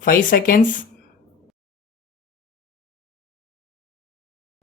5 seconds.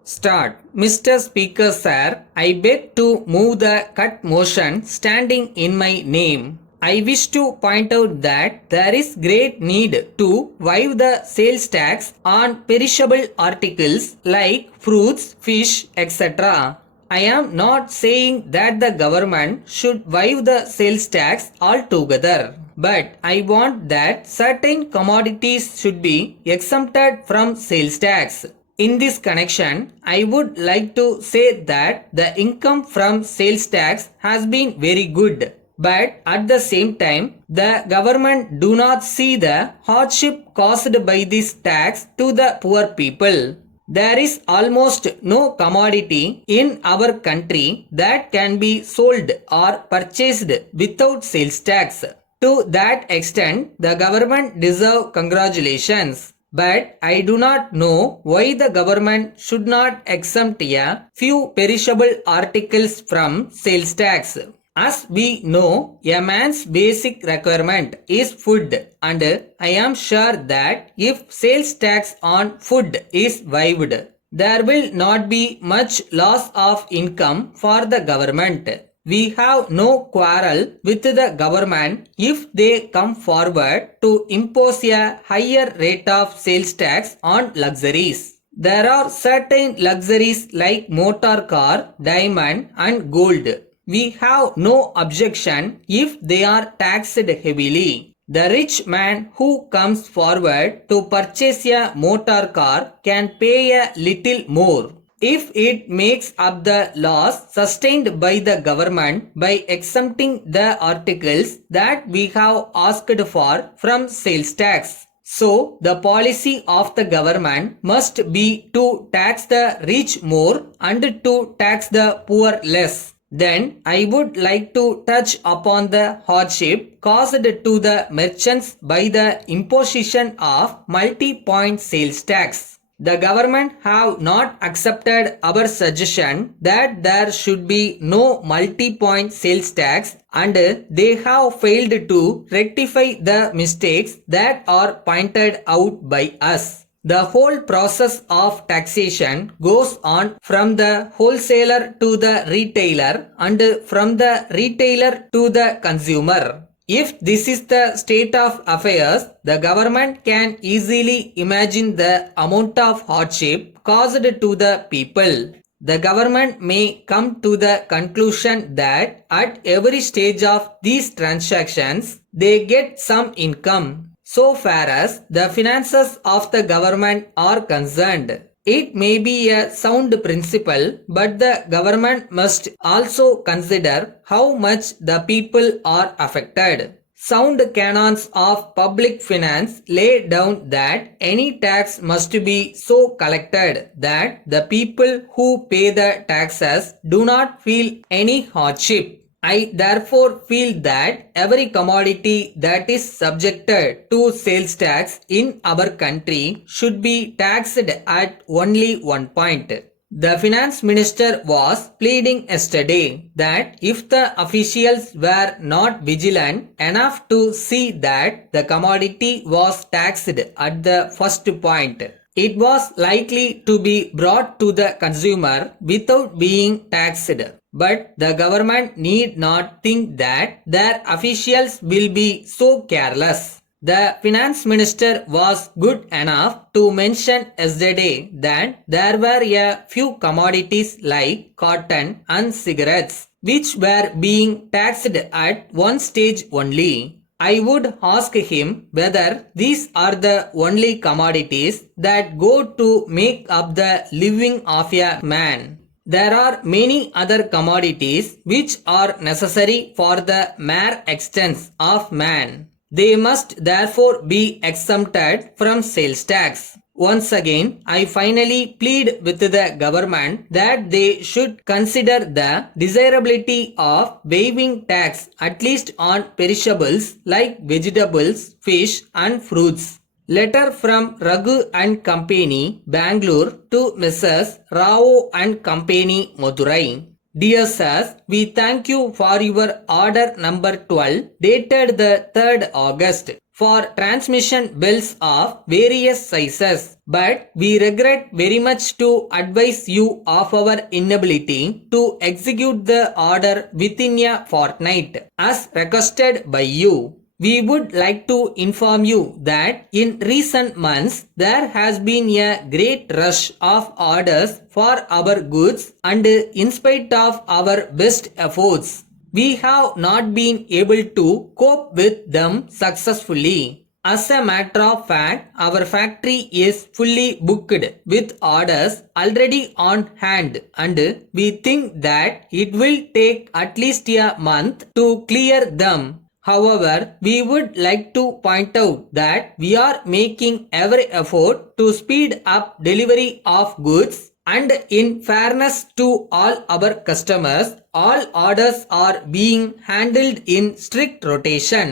Start. Mr. Speaker Sir, I beg to move the cut motion standing in my name. I wish to point out that there is great need to waive the sales tax on perishable articles like fruits, fish, etc. I am not saying that the government should waive the sales tax altogether, but I want that certain commodities should be exempted from sales tax. In this connection, I would like to say that the income from sales tax has been very good. But at the same time, the government do not see the hardship caused by this tax to the poor people. There is almost no commodity in our country that can be sold or purchased without sales tax. To that extent, the government deserve congratulations. But I do not know why the government should not exempt a few perishable articles from sales tax. As we know, a man's basic requirement is food, and I am sure that if sales tax on food is waived, there will not be much loss of income for the government. We have no quarrel with the government if they come forward to impose a higher rate of sales tax on luxuries. There are certain luxuries like motor car, diamond and gold. We have no objection if they are taxed heavily. The rich man who comes forward to purchase a motor car can pay a little more if it makes up the loss sustained by the government by exempting the articles that we have asked for from sales tax. So, the policy of the government must be to tax the rich more and to tax the poor less. Then, I would like to touch upon the hardship caused to the merchants by the imposition of multi-point sales tax. The government have not accepted our suggestion that there should be no multi-point sales tax, and they have failed to rectify the mistakes that are pointed out by us. The whole process of taxation goes on from the wholesaler to the retailer and from the retailer to the consumer. If this is the state of affairs, the government can easily imagine the amount of hardship caused to the people. The government may come to the conclusion that at every stage of these transactions, they get some income. So far as the finances of the government are concerned, it may be a sound principle, but the government must also consider how much the people are affected. Sound canons of public finance lay down that any tax must be so collected that the people who pay the taxes do not feel any hardship. I therefore feel that every commodity that is subjected to sales tax in our country should be taxed at only one point. The finance minister was pleading yesterday that if the officials were not vigilant enough to see that the commodity was taxed at the first point, it was likely to be brought to the consumer without being taxed. But the government need not think that their officials will be so careless. The finance minister was good enough to mention yesterday that there were a few commodities like cotton and cigarettes which were being taxed at one stage only. I would ask him whether these are the only commodities that go to make up the living of a man. There are many other commodities which are necessary for the mere existence of man. They must therefore be exempted from sales tax. Once again, I finally plead with the government that they should consider the desirability of waiving tax at least on perishables like vegetables, fish and fruits. Letter from Raghu and Company, Bangalore to Messrs. Rao and Company, Madurai. Dear Sirs, we thank you for your order number 12 dated the 3rd August. for transmission bills of various sizes, but we regret very much to advise you of our inability to execute the order within a fortnight as requested by you. We would like to inform you that in recent months there has been a great rush of orders for our goods, and in spite of our best efforts, we have not been able to cope with them successfully. As a matter of fact, our factory is fully booked with orders already on hand, and we think that it will take at least a month to clear them. However, we would like to point out that we are making every effort to speed up delivery of goods, and in fairness to all our customers, all orders are being handled in strict rotation.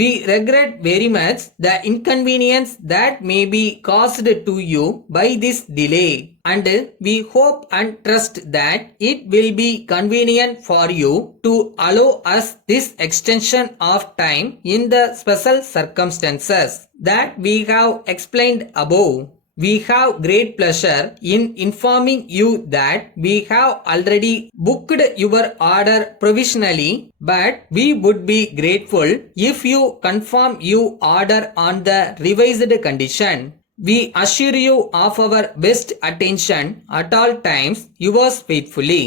We regret very much the inconvenience that may be caused to you by this delay, and we hope and trust that it will be convenient for you to allow us this extension of time in the special circumstances that we have explained above. We have great pleasure in informing you that we have already booked your order provisionally, but we would be grateful if you confirm your order on the revised condition. We assure you of our best attention at all times. Yours faithfully.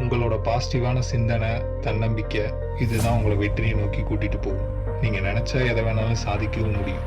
உங்களோட பாசிட்டிவான சிந்தனை, தன்னம்பிக்கை இதுதான் உங்களை வெற்றியை நோக்கி கூட்டிட்டு போகும். நீங்க நினைச்சா எதை வேணாலும் சாதிக்கவும் முடியும்.